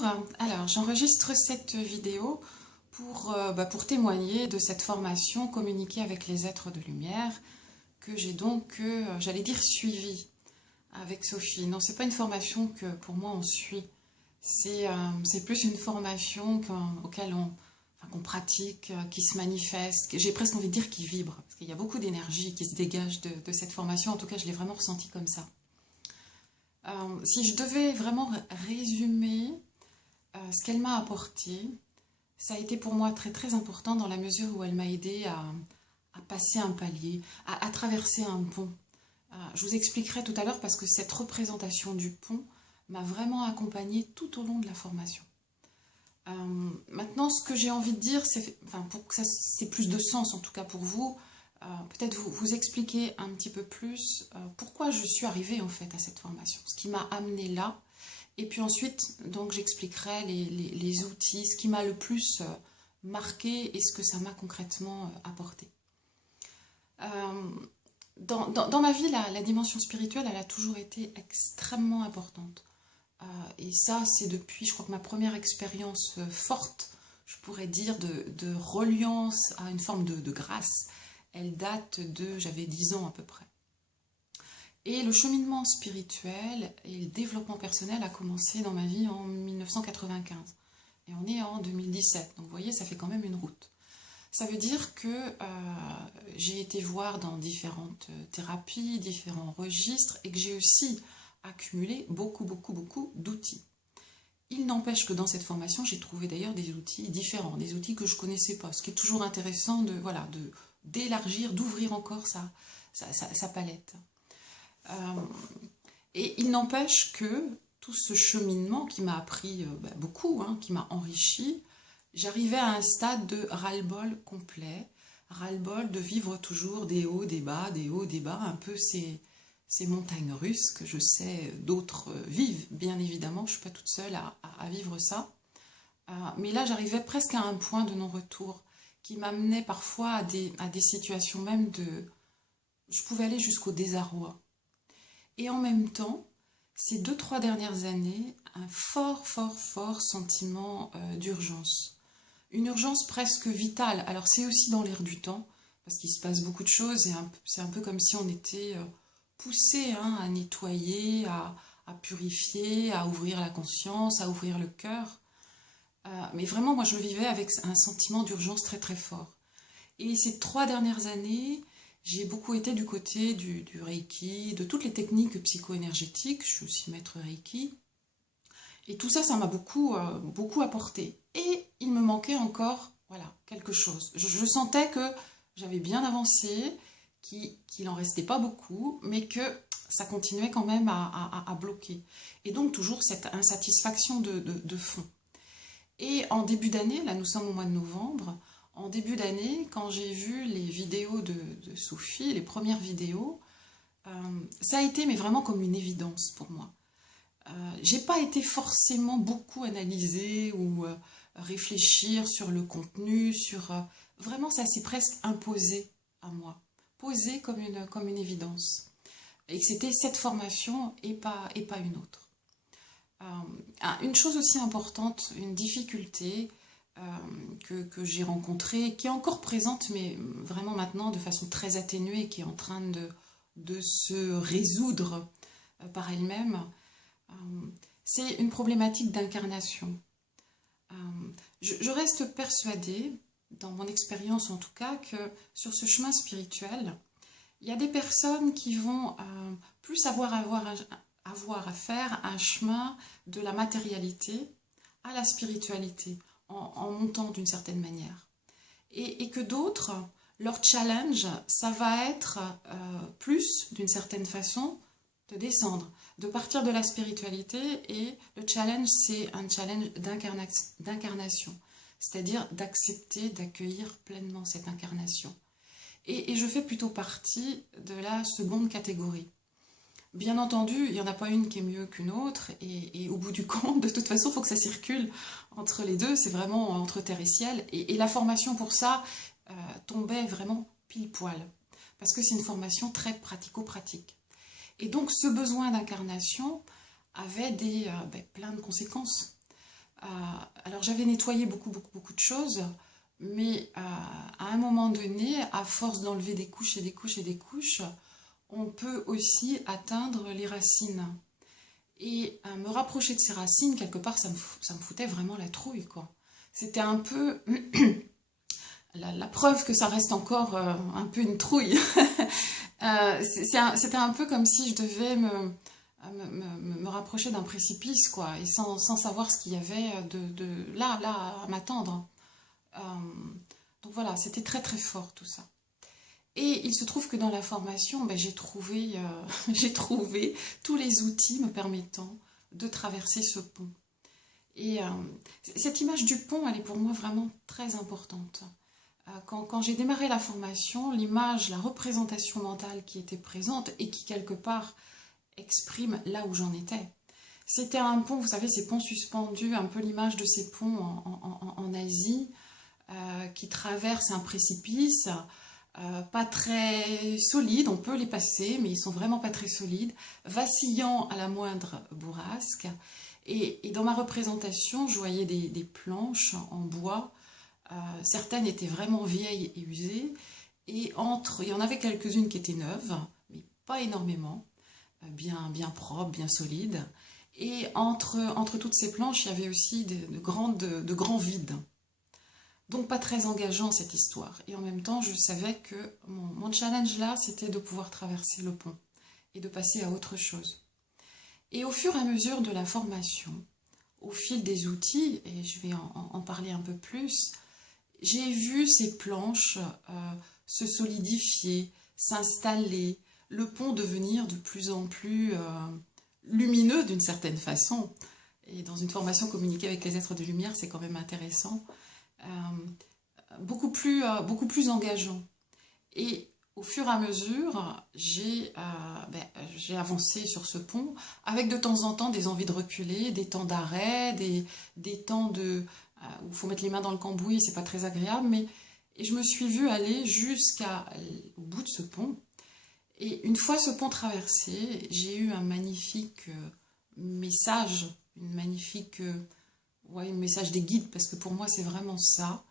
Bonjour, alors j'enregistre cette vidéo pour témoigner de cette formation communiquer avec les êtres de lumière que j'ai donc, j'allais dire, suivie avec Sophie. Non, c'est pas une formation que pour moi on suit, c'est plus une formation auquel qu'on pratique, qui se manifeste, j'ai presque envie de dire qui vibre, parce qu'il y a beaucoup d'énergie qui se dégage de cette formation, en tout cas je l'ai vraiment ressenti comme ça. Si je devais vraiment résumer ce qu'elle m'a apporté, ça a été pour moi très très important dans la mesure où elle m'a aidé à passer un palier, à traverser un pont. Je vous expliquerai tout à l'heure parce que cette représentation du pont m'a vraiment accompagnée tout au long de la formation. Maintenant, ce que j'ai envie de dire, pour que ça ait plus de sens en tout cas pour vous, peut-être vous expliquer un petit peu plus pourquoi je suis arrivée en fait à cette formation, ce qui m'a amenée là. Et puis ensuite, donc j'expliquerai les outils, ce qui m'a le plus marqué et ce que ça m'a concrètement apporté. Dans ma vie, la dimension spirituelle, elle a toujours été extrêmement importante. Et ça, c'est depuis, je crois que ma première expérience forte, je pourrais dire, de reliance à une forme de grâce. Elle date j'avais 10 ans à peu près. Et le cheminement spirituel et le développement personnel a commencé dans ma vie en 1995. Et on est en 2017, donc vous voyez, ça fait quand même une route. Ça veut dire que j'ai été voir dans différentes thérapies, différents registres, et que j'ai aussi accumulé beaucoup d'outils. Il n'empêche que dans cette formation, j'ai trouvé d'ailleurs des outils différents, des outils que je ne connaissais pas, ce qui est toujours intéressant d'élargir, d'ouvrir encore sa palette. Et il n'empêche que tout ce cheminement qui m'a appris beaucoup, qui m'a enrichi, j'arrivais à un stade de ras-le-bol complet, ras-le-bol de vivre toujours des hauts, des bas, un peu ces montagnes russes que je sais d'autres vivent, bien évidemment, je ne suis pas toute seule à vivre ça. Mais là, j'arrivais presque à un point de non-retour qui m'amenait parfois à des situations même je pouvais aller jusqu'au désarroi. Et en même temps, ces 2-3 dernières années, un fort sentiment d'urgence. Une urgence presque vitale. Alors c'est aussi dans l'air du temps, parce qu'il se passe beaucoup de choses, et c'est un peu comme si on était poussé à nettoyer, à purifier, à ouvrir la conscience, à ouvrir le cœur. Mais vraiment, moi je le vivais avec un sentiment d'urgence très fort. Et ces 3 dernières années, j'ai beaucoup été du côté du Reiki, de toutes les techniques psycho-énergétiques, je suis aussi maître Reiki. Et tout ça, ça m'a beaucoup apporté. Et il me manquait encore, voilà, quelque chose. Je sentais que j'avais bien avancé, qu'il en restait pas beaucoup, mais que ça continuait quand même à bloquer. Et donc toujours cette insatisfaction de fond. Et en début d'année, là nous sommes au mois de novembre, en début d'année, quand j'ai vu les vidéos de Sophie, les premières vidéos, ça a été mais vraiment comme une évidence pour moi. J'ai pas été forcément beaucoup analyser ou réfléchir sur le contenu, vraiment ça s'est presque imposé à moi, posé comme une évidence. Et que c'était cette formation et pas une autre. Une chose aussi importante, une difficulté que j'ai rencontrée, qui est encore présente, mais vraiment maintenant de façon très atténuée, qui est en train de se résoudre par elle-même, c'est une problématique d'incarnation. Je reste persuadée, dans mon expérience en tout cas, que sur ce chemin spirituel, il y a des personnes qui vont plus avoir à faire un chemin de la matérialité à la spiritualité, en montant d'une certaine manière. Et que d'autres, leur challenge, ça va être plus, d'une certaine façon, de descendre, de partir de la spiritualité, et le challenge, c'est un challenge d'incarnation, c'est-à-dire d'accepter, d'accueillir pleinement cette incarnation. Et je fais plutôt partie de la seconde catégorie. Bien entendu, il n'y en a pas une qui est mieux qu'une autre, et au bout du compte, de toute façon, il faut que ça circule entre les deux, c'est vraiment entre terre et ciel, et la formation pour ça tombait vraiment pile poil, parce que c'est une formation très pratico-pratique. Et donc ce besoin d'incarnation avait plein de conséquences. Alors j'avais nettoyé beaucoup de choses, mais à un moment donné, à force d'enlever des couches et des couches et des couches, on peut aussi atteindre les racines. Et me rapprocher de ces racines, quelque part, ça me foutait vraiment la trouille, quoi. C'était un peu la preuve que ça reste encore un peu une trouille. C'était un peu comme si je devais me rapprocher d'un précipice, quoi, et sans savoir ce qu'il y avait là, à m'attendre. Euh, donc voilà, c'était très fort tout ça. Et il se trouve que dans la formation, ben, j'ai trouvé tous les outils me permettant de traverser ce pont. Et cette image du pont, elle est pour moi vraiment très importante. Quand j'ai démarré la formation, l'image, la représentation mentale qui était présente et qui quelque part exprime là où j'en étais. C'était un pont, vous savez, ces ponts suspendus, un peu l'image de ces ponts en Asie, qui traversent un précipice, pas très solides, on peut les passer, mais ils sont vraiment pas très solides, vacillant à la moindre bourrasque. Et dans ma représentation, je voyais des planches en bois, certaines étaient vraiment vieilles et usées, et il y en avait quelques-unes qui étaient neuves, mais pas énormément, bien propres, bien solides. Et entre toutes ces planches, il y avait aussi de grands vides. Donc pas très engageant cette histoire. Et en même temps, je savais que mon challenge là, c'était de pouvoir traverser le pont et de passer à autre chose. Et au fur et à mesure de la formation, au fil des outils, et je vais en parler un peu plus, j'ai vu ces planches se solidifier, s'installer, le pont devenir de plus en plus lumineux d'une certaine façon. Et dans une formation communiquée avec les êtres de lumière, c'est quand même intéressant. Beaucoup plus engageant. Et au fur et à mesure, j'ai avancé sur ce pont, avec de temps en temps des envies de reculer, des temps d'arrêt, des temps où il faut mettre les mains dans le cambouis, c'est pas très agréable, et je me suis vue aller au bout de ce pont. Et une fois ce pont traversé, j'ai eu un magnifique message, un message des guides, parce que pour moi c'est vraiment ça,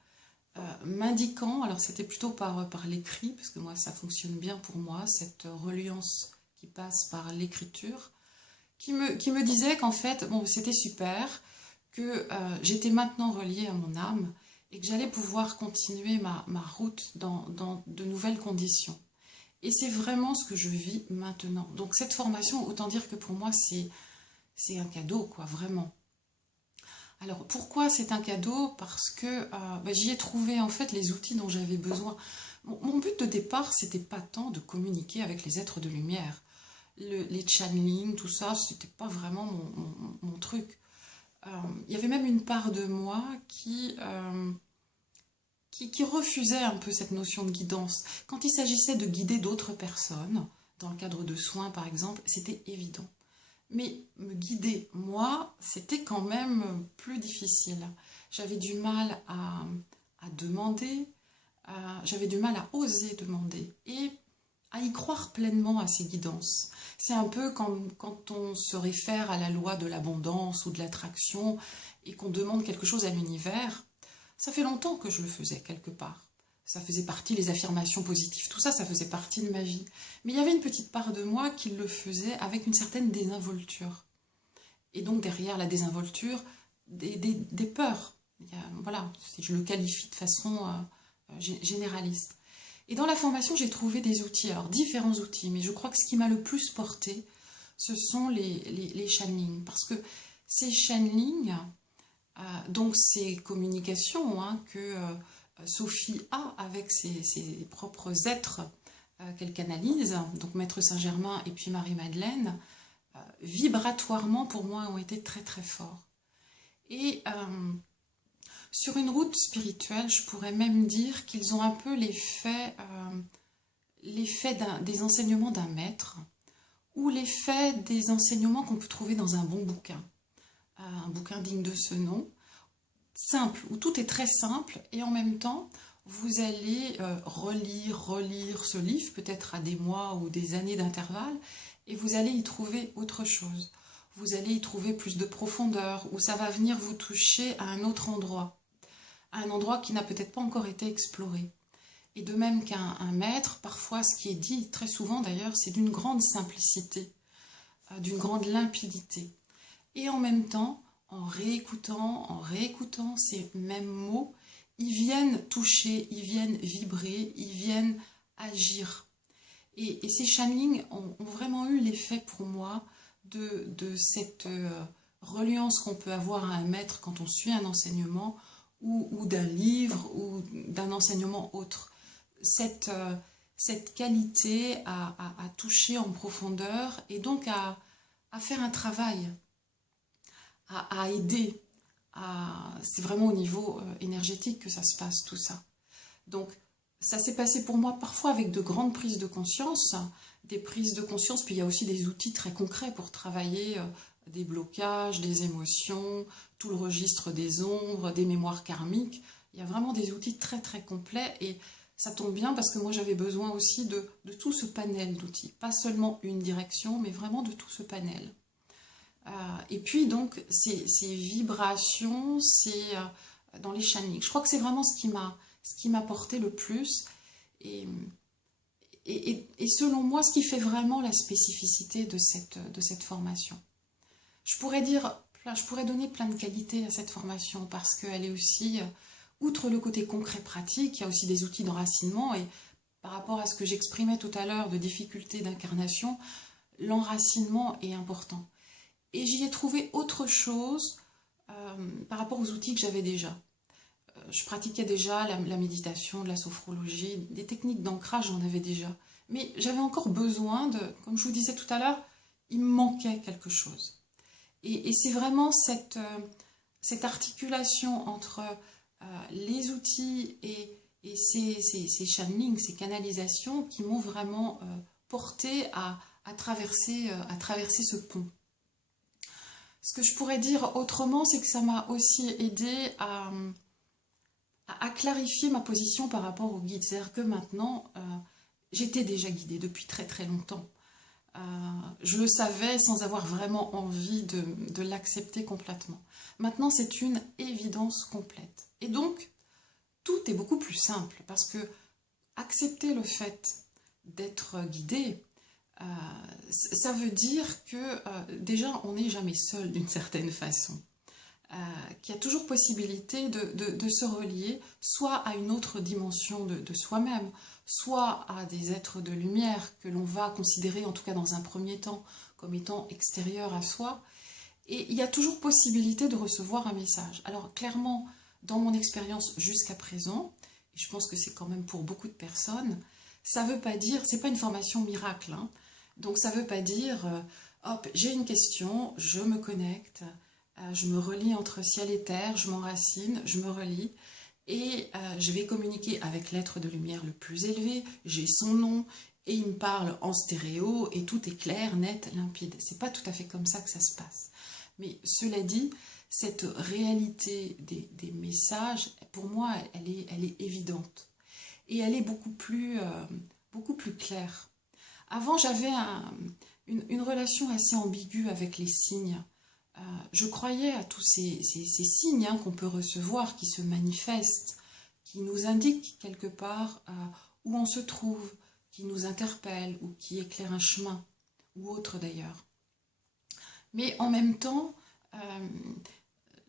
m'indiquant, alors c'était plutôt par l'écrit, parce que moi ça fonctionne bien pour moi, cette reliance qui passe par l'écriture, qui me disait qu'en fait, bon, c'était super, que j'étais maintenant reliée à mon âme, et que j'allais pouvoir continuer ma route dans de nouvelles conditions. Et c'est vraiment ce que je vis maintenant. Donc cette formation, autant dire que pour moi, c'est un cadeau, quoi, vraiment. Alors pourquoi c'est un cadeau? Parce que j'y ai trouvé en fait les outils dont j'avais besoin. Mon but de départ, c'était pas tant de communiquer avec les êtres de lumière. Les channeling, tout ça, c'était pas vraiment mon truc. Il y avait même une part de moi qui refusait un peu cette notion de guidance. Quand il s'agissait de guider d'autres personnes, dans le cadre de soins par exemple, c'était évident. Mais me guider, moi, c'était quand même plus difficile. J'avais du mal à demander, j'avais du mal à oser demander et à y croire pleinement à ces guidances. C'est un peu quand on se réfère à la loi de l'abondance ou de l'attraction et qu'on demande quelque chose à l'univers. Ça fait longtemps que je le faisais quelque part. Ça faisait partie, les affirmations positives, tout ça, ça faisait partie de ma vie. Mais il y avait une petite part de moi qui le faisait avec une certaine désinvolture. Et donc derrière la désinvolture, des peurs. Voilà, si je le qualifie de façon généraliste. Et dans la formation, j'ai trouvé des outils, alors différents outils, mais je crois que ce qui m'a le plus porté, ce sont les channelings. Parce que ces channelings, donc ces communications que Sophie a avec ses propres êtres qu'elle canalise, donc Maître Saint-Germain et puis Marie-Madeleine, vibratoirement pour moi ont été très forts. Et sur une route spirituelle, je pourrais même dire qu'ils ont un peu l'effet des enseignements d'un maître ou l'effet des enseignements qu'on peut trouver dans un bon bouquin, un bouquin digne de ce nom, simple, où tout est très simple et en même temps, vous allez relire ce livre, peut-être à des mois ou des années d'intervalle, et vous allez y trouver autre chose. vous allez y trouver plus de profondeur, ou ça va venir vous toucher à un autre endroit, à un endroit qui n'a peut-être pas encore été exploré. Et de même qu'un maître, parfois ce qui est dit, très souvent d'ailleurs, c'est d'une grande simplicité, d'une grande limpidité. Et en même temps, en réécoutant ces mêmes mots, ils viennent toucher, ils viennent vibrer, ils viennent agir. Et ces channelings ont vraiment eu l'effet pour moi de cette reliance qu'on peut avoir à un maître quand on suit un enseignement ou d'un livre ou d'un enseignement autre. Cette qualité à toucher en profondeur et donc à faire un travail, à aider. C'est vraiment au niveau énergétique que ça se passe tout ça. Donc ça s'est passé pour moi parfois avec de grandes prises de conscience, des prises de conscience, puis il y a aussi des outils très concrets pour travailler des blocages, des émotions, tout le registre des ombres, des mémoires karmiques. Il y a vraiment des outils très très complets et ça tombe bien parce que moi j'avais besoin aussi de tout ce panel d'outils, pas seulement une direction, mais vraiment de tout ce panel. Et puis donc ces vibrations, c'est dans les channelings. Je crois que c'est vraiment ce qui m'a porté le plus. Et selon moi, ce qui fait vraiment la spécificité de cette formation. Je pourrais donner plein de qualités à cette formation parce qu'elle est aussi, outre le côté concret pratique, il y a aussi des outils d'enracinement et par rapport à ce que j'exprimais tout à l'heure de difficultés d'incarnation, l'enracinement est important. Et j'y ai trouvé autre chose par rapport aux outils que j'avais déjà. Je pratiquais déjà la méditation, de la sophrologie, des techniques d'ancrage, j'en avais déjà. Mais j'avais encore besoin comme je vous disais tout à l'heure, il me manquait quelque chose. Et c'est vraiment cette articulation entre les outils et ces channelings, ces canalisations qui m'ont vraiment porté à traverser ce pont. Ce que je pourrais dire autrement, c'est que ça m'a aussi aidé à clarifier ma position par rapport au guide. C'est-à-dire que maintenant, j'étais déjà guidée depuis très très longtemps. Je le savais sans avoir vraiment envie de l'accepter complètement. Maintenant, c'est une évidence complète. Et donc, tout est beaucoup plus simple parce que accepter le fait d'être guidé, ça veut dire que déjà, on n'est jamais seul d'une certaine façon. Qu'il y a toujours possibilité de se relier soit à une autre dimension de soi-même, soit à des êtres de lumière que l'on va considérer, en tout cas dans un premier temps, comme étant extérieurs à soi. Et il y a toujours possibilité de recevoir un message. Alors clairement, dans mon expérience jusqu'à présent, et je pense que c'est quand même pour beaucoup de personnes, ça ne veut pas dire, c'est pas une formation miracle, hein, donc ça ne veut pas dire, hop, j'ai une question, je me connecte, je me relie entre ciel et terre, je m'enracine, je me relie et je vais communiquer avec l'être de lumière le plus élevé, j'ai son nom et il me parle en stéréo et tout est clair, net, limpide. C'est pas tout à fait comme ça que ça se passe. Mais cela dit, cette réalité des messages, pour moi, elle est évidente et elle est beaucoup plus claire. Avant, j'avais une relation assez ambiguë avec les signes. Je croyais à tous ces signes hein, qu'on peut recevoir, qui se manifestent, qui nous indiquent quelque part où on se trouve, qui nous interpellent ou qui éclairent un chemin, ou autre d'ailleurs. Mais en même temps,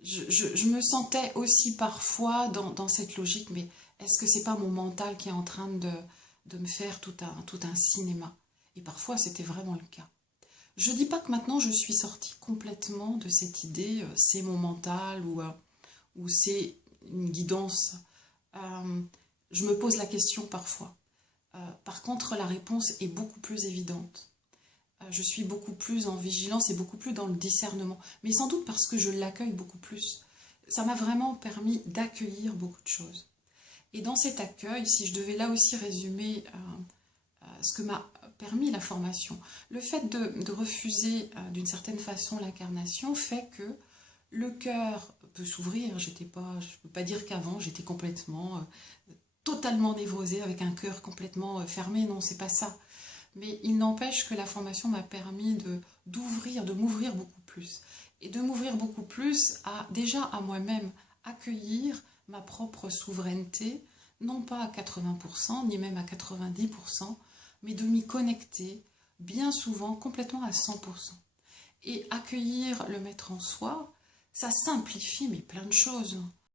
je me sentais aussi parfois dans cette logique, mais est-ce que c'est pas mon mental qui est en train de me faire tout un cinéma? Et parfois c'était vraiment le cas. Je ne dis pas que maintenant je suis sortie complètement de cette idée, c'est mon mental ou c'est une guidance. Je me pose la question parfois. Par contre, la réponse est beaucoup plus évidente. Je suis beaucoup plus en vigilance et beaucoup plus dans le discernement. Mais sans doute parce que je l'accueille beaucoup plus. Ça m'a vraiment permis d'accueillir beaucoup de choses. Et dans cet accueil, si je devais là aussi résumer ce que m'a permis la formation, le fait de refuser d'une certaine façon l'incarnation fait que le cœur peut s'ouvrir. Je ne peux pas dire qu'avant j'étais complètement, totalement névrosée avec un cœur complètement fermé, non, c'est pas ça. Mais il n'empêche que la formation m'a permis d'ouvrir, de m'ouvrir beaucoup plus. Et de m'ouvrir beaucoup plus déjà à moi-même, accueillir ma propre souveraineté, non pas à 80%, ni même à 90%, mais de m'y connecter, bien souvent, complètement à 100%. Et accueillir le maître en soi, ça simplifie mais plein de choses.